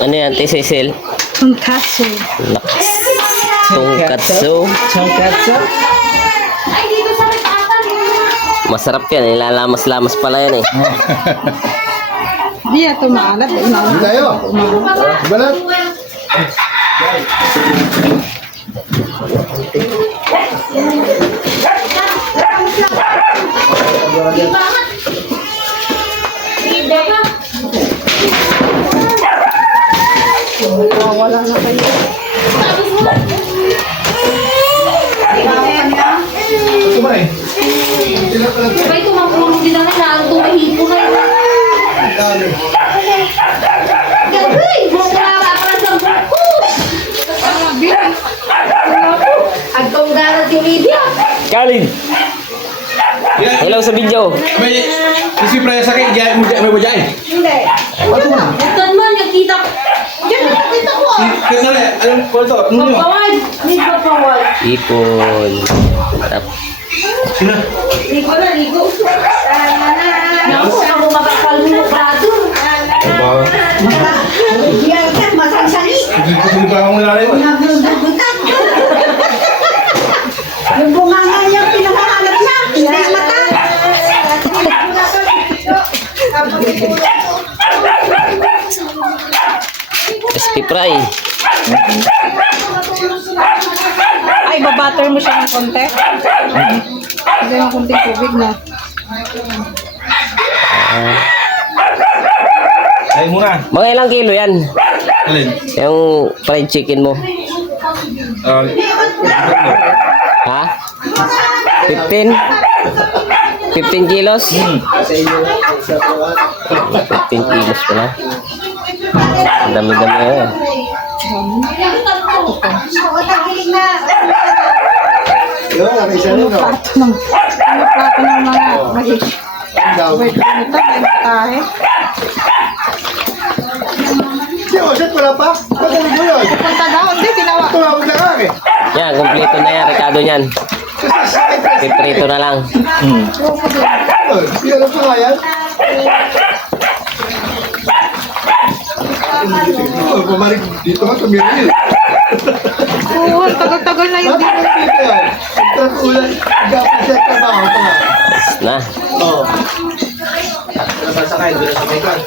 Ano yan, Cecil? Tonkatsu. Naks. Tonkatsu. Tonkatsu? Masarap yan. Nilalamas-lamas pala yan eh. Di ito maalat. Hindi tayo. Balat. Wala na kayo. Kumay. Sabay tumapulong din ang naan, tumahipo na yun. Gagay! Mukha para sa buko! Ang tunggaran si Lydia. Kalin! Hello sa video. May isi praya sakit, may bajay. Hindi. Bukan man, nagkita. Diyan na nakita ko ah. Kenal ya? Anong kwento? Ano yun? Pagpawad. Hindi pagpawad. Ipon. Tap. Sino? Ligo na, ligo. Naku, ako makakal mo prato. Yan ka, masansali. Hindi pa akong nilalay mo. Nagdudugutan. Yung bunganga niya, pinakahanap niya. Hindi mata. SP fry. Ay, babatter mo siya ng konti. Hindi ng konting tubig na. Ay, muna. Mga ilang kilo yan? Alin? Yung fried chicken mo. Ha? 15? 15 kilos? 15 kilos pala. Ang dami-dami yan. Plato ng mga mahig. Wait, ito, may tahe. Hindi, oset wala pa. Patuloy mo yun. Punta daw, hindi, tinawa. Tumawag na nga eh. Yan, kumpleto na yan, Ricardo niyan. Piprito na lang. Hindi alam ko nga yan. Pumarik dito nga tumiril. Oo, tagal-tagal na yung dito. Dito yan. Trap ulan. Gapasek ka ba? Na. Oo. Nabasa kayo, doon sa may kan.